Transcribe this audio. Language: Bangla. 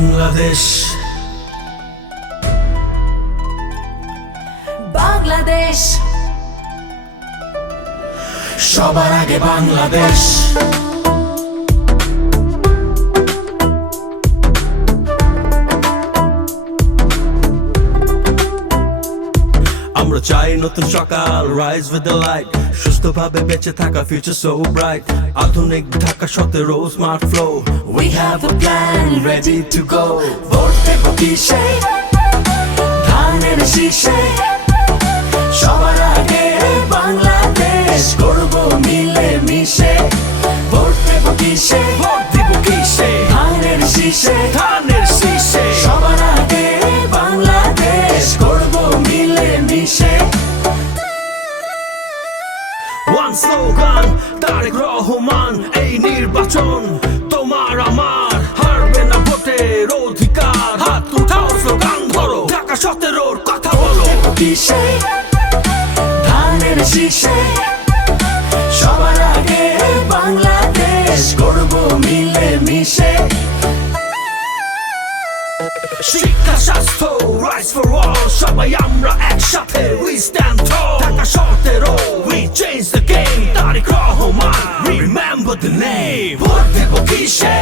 বাংলাদেশ বাংলাদেশ সবার আগে বাংলাদেশ আমরা চাই নতুন সকাল rise with the light সুস্থভাবে বেঁচে থাকা future so bright আধুনিক Dhaka 17 smart flow we have a plan ready to go vote দেব কিসে ধানের শীষে সবার আগে বাংলাদেশ করব মিলে মিশে ভোট দেব কিসে ধানের শীষে সবার আগে বাংলাদেশ করব মিলে মিশে One slogan তারেক রহমান এই নির্বাচন তোমার আমার হারবে না ভোটের অধিকার হাত উঠাও স্লোগান ধরো ঢাকা 17 কথা বলো কিসে ধানের শীষে সবার আগে বাংলাদেশ করব মিলে মিশে শিক্ষা স্বাস্থ্য rise for all সবাই আমরা একসাথে we stand tall Dhaka 17 we change the game Tarique Rahman remember the name vote দেব কিসে